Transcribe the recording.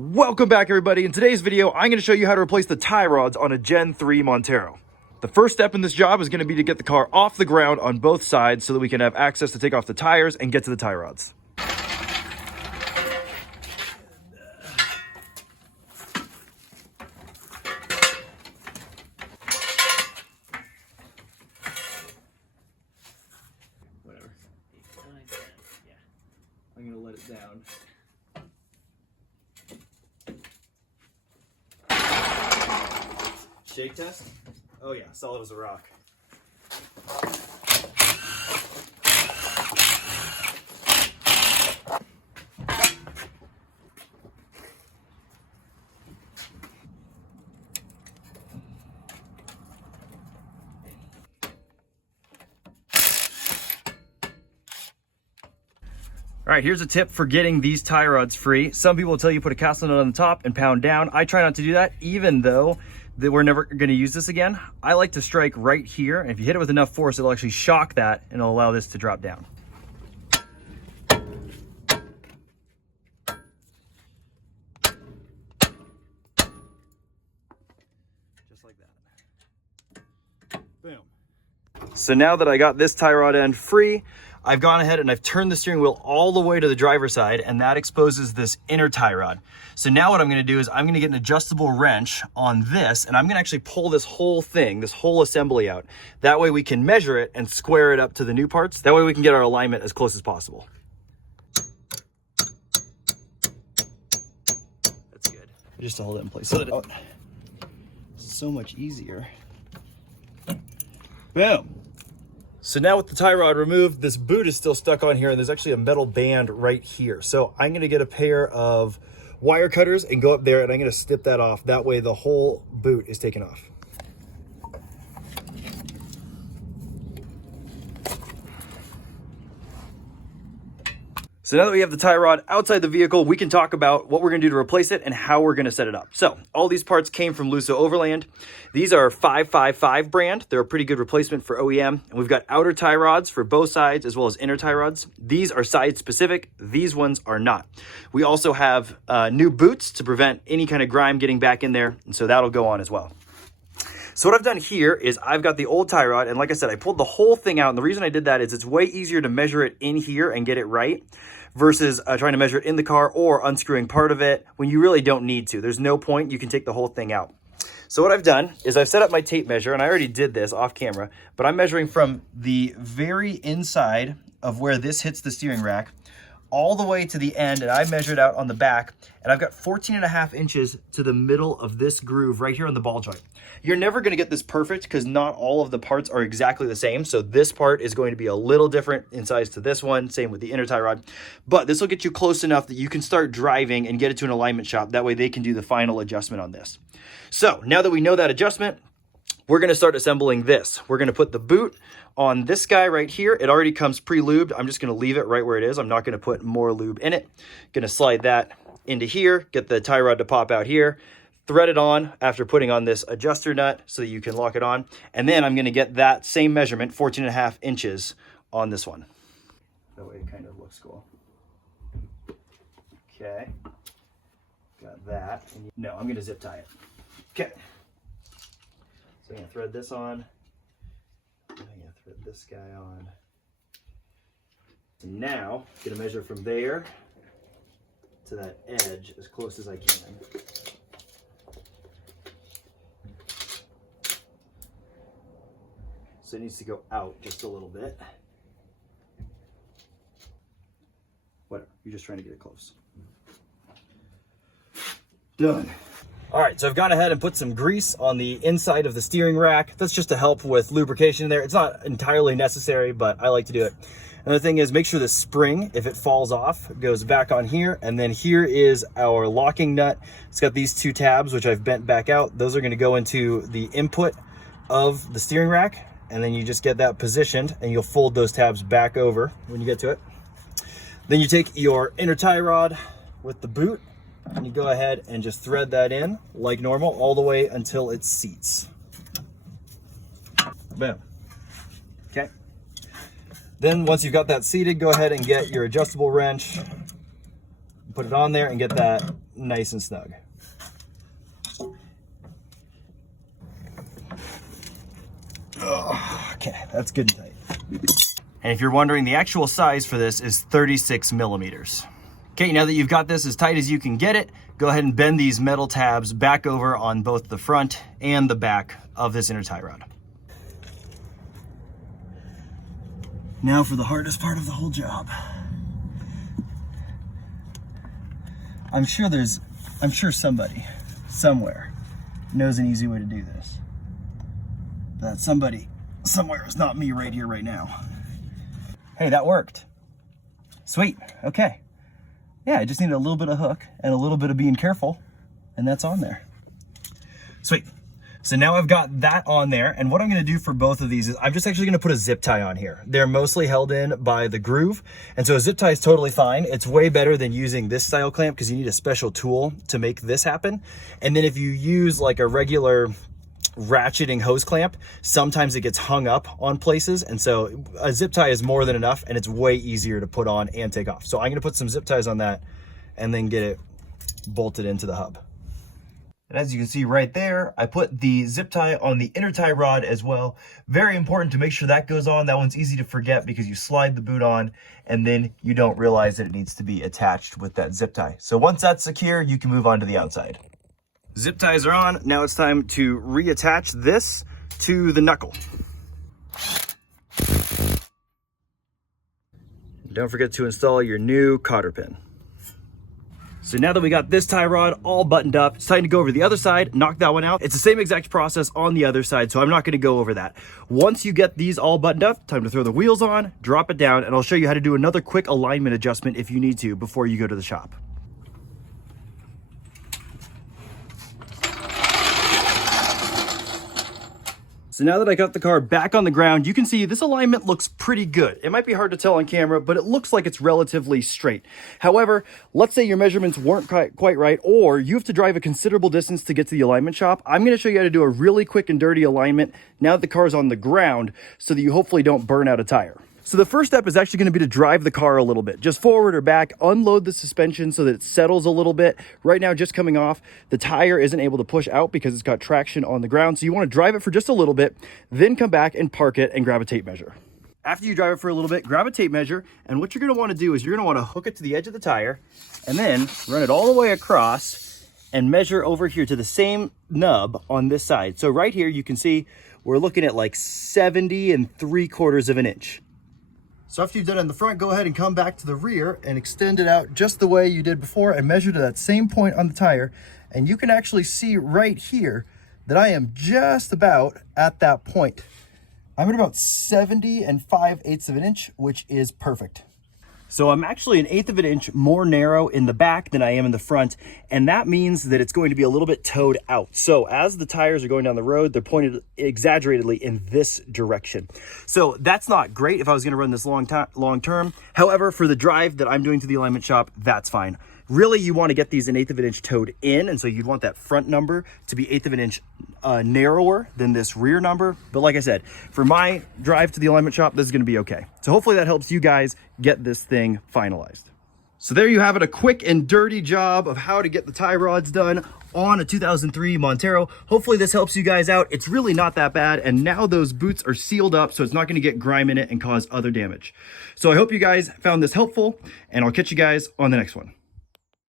Welcome back, everybody. In today's video, I'm going to show you how to replace the tie rods on a Gen 3 Montero. The first step in this job is going to be to get the car off the ground on both sides so that we can have access to take off the tires and get to the tie rods. Whatever. 8, 9, 10. Yeah. I'm going to let it down. Shake test? Oh yeah, solid as a rock. All right, here's a tip for getting these tie rods free. Some people will tell you put a castle nut on the top and pound down. I try not to do that, even though we're never gonna use this again. I like to strike right here, and if you hit it with enough force, it'll actually shock that and it'll allow this to drop down. Just like that. Boom. So now that I got this tie rod end free, I've gone ahead and I've turned the steering wheel all the way to the driver's side, and that exposes this inner tie rod. So now what I'm gonna do is I'm gonna get an adjustable wrench on this, and I'm gonna actually pull this whole thing, this whole assembly out. That way we can measure it and square it up to the new parts. That way we can get our alignment as close as possible. That's good. Just to hold it in place so that it's so much easier. Boom. So now with the tie rod removed, this boot is still stuck on here, and there's actually a metal band right here. So I'm gonna get a pair of wire cutters and go up there, and I'm gonna snip that off. That way the whole boot is taken off. So now that we have the tie rod outside the vehicle, we can talk about what we're gonna do to replace it and how we're gonna set it up. So all these parts came from Lusso Overland. These are 555 brand. They're a pretty good replacement for OEM. And we've got outer tie rods for both sides as well as inner tie rods. These are side specific. These ones are not. We also have new boots to prevent any kind of grime getting back in there. And so that'll go on as well. So what I've done here is I've got the old tie rod, and like I said, I pulled the whole thing out. And the reason I did that is it's way easier to measure it in here and get it right versus trying to measure it in the car or unscrewing part of it when you really don't need to. There's no point. You can take the whole thing out. So what I've done is I've set up my tape measure, and I already did this off camera, but I'm measuring from the very inside of where this hits the steering rack all the way to the end, and I measured out on the back, and I've got 14.5 inches to the middle of this groove right here on the ball joint. You're never gonna get this perfect because not all of the parts are exactly the same. So this part is going to be a little different in size to this one, same with the inner tie rod, but this will get you close enough that you can start driving and get it to an alignment shop. That way they can do the final adjustment on this. So now that we know that adjustment, we're gonna start assembling this. We're gonna put the boot on this guy right here. It already comes pre-lubed. I'm just gonna leave it right where it is. I'm not gonna put more lube in it. Gonna slide that into here, get the tie rod to pop out here, thread it on after putting on this adjuster nut so that you can lock it on. And then I'm gonna get that same measurement, 14.5 inches on this one. That way it kind of looks cool. Okay, got that. No, I'm gonna zip tie it. Okay. So I'm gonna thread this on. I'm gonna thread this guy on. And now, I'm gonna measure from there to that edge as close as I can. So it needs to go out just a little bit. Whatever, you're just trying to get it close. Done. All right, so I've gone ahead and put some grease on the inside of the steering rack. That's just to help with lubrication in there. It's not entirely necessary, but I like to do it. Another thing is make sure the spring, if it falls off, goes back on here. And then here is our locking nut. It's got these two tabs, which I've bent back out. Those are gonna go into the input of the steering rack. And then you just get that positioned, and you'll fold those tabs back over when you get to it. Then you take your inner tie rod with the boot, and you go ahead and just thread that in like normal all the way until it seats. Boom. Okay. Then once you've got that seated, go ahead and get your adjustable wrench, put it on there and get that nice and snug. Oh, okay, that's good and tight. And if you're wondering, the actual size for this is 36 millimeters. Okay, now that you've got this as tight as you can get it, go ahead and bend these metal tabs back over on both the front and the back of this inner tie rod. Now for the hardest part of the whole job. I'm sure somebody, somewhere, knows an easy way to do this. But that somebody, somewhere is not me right here, right now. Hey, that worked. Sweet, okay. Yeah, I just needed a little bit of hook and a little bit of being careful, and that's on there. Sweet. So now I've got that on there, and what I'm gonna do for both of these is I'm just actually gonna put a zip tie on here. They're mostly held in by the groove, and so a zip tie is totally fine. It's way better than using this style clamp because you need a special tool to make this happen. And then if you use like a regular ratcheting hose clamp, sometimes it gets hung up on places, and so a zip tie is more than enough, and it's way easier to put on and take off. So I'm gonna put some zip ties on that and then get it bolted into the hub. And as you can see right there, I put the zip tie on the inner tie rod as well. Very important to make sure that goes on. That one's easy to forget because you slide the boot on and then you don't realize that it needs to be attached with that zip tie. So once that's secure, you can move on to the outside. Zip ties are on. Now it's time to reattach this to the knuckle. Don't forget to install your new cotter pin. So now that we got this tie rod all buttoned up, it's time to go over the other side, knock that one out. It's the same exact process on the other side, so I'm not gonna go over that. Once you get these all buttoned up, time to throw the wheels on, drop it down, and I'll show you how to do another quick alignment adjustment if you need to before you go to the shop. So now that I got the car back on the ground, you can see this alignment looks pretty good. It might be hard to tell on camera, but it looks like it's relatively straight. However, let's say your measurements weren't quite right, or you have to drive a considerable distance to get to the alignment shop. I'm gonna show you how to do a really quick and dirty alignment now that the car is on the ground so that you hopefully don't burn out a tire. So the first step is actually going to be to drive the car a little bit, just forward or back, unload the suspension so that it settles a little bit. Right now, just coming off, the tire isn't able to push out because it's got traction on the ground. So you want to drive it for just a little bit, then come back and park it and grab a tape measure. After you drive it for a little bit, grab a tape measure, and what you're going to want to do is you're going to want to hook it to the edge of the tire and then run it all the way across and measure over here to the same nub on this side. So right here, you can see we're looking at like 70 3/4 of an inch. So after you've done it in the front, go ahead and come back to the rear and extend it out just the way you did before and measure to that same point on the tire. And you can actually see right here that I am just about at that point. I'm at about 70 5/8 of an inch, which is perfect. So I'm actually 1/8 of an inch more narrow in the back than I am in the front, and that means that it's going to be a little bit towed out. So as the tires are going down the road, they're pointed exaggeratedly in this direction. So that's not great if I was going to run this long term. However, for the drive that I'm doing to the alignment shop, that's fine. Really, you want to get these 1/8 of an inch towed in, and so you'd want that front number to be 1/8 of an inch narrower than this rear number. But like I said, for my drive to the alignment shop, this is going to be okay. So hopefully that helps you guys get this thing finalized. So there you have it, a quick and dirty job of how to get the tie rods done on a 2003 Montero. Hopefully this helps you guys out. It's really not that bad, and now those boots are sealed up, so it's not going to get grime in it and cause other damage. So I hope you guys found this helpful, and I'll catch you guys on the next one.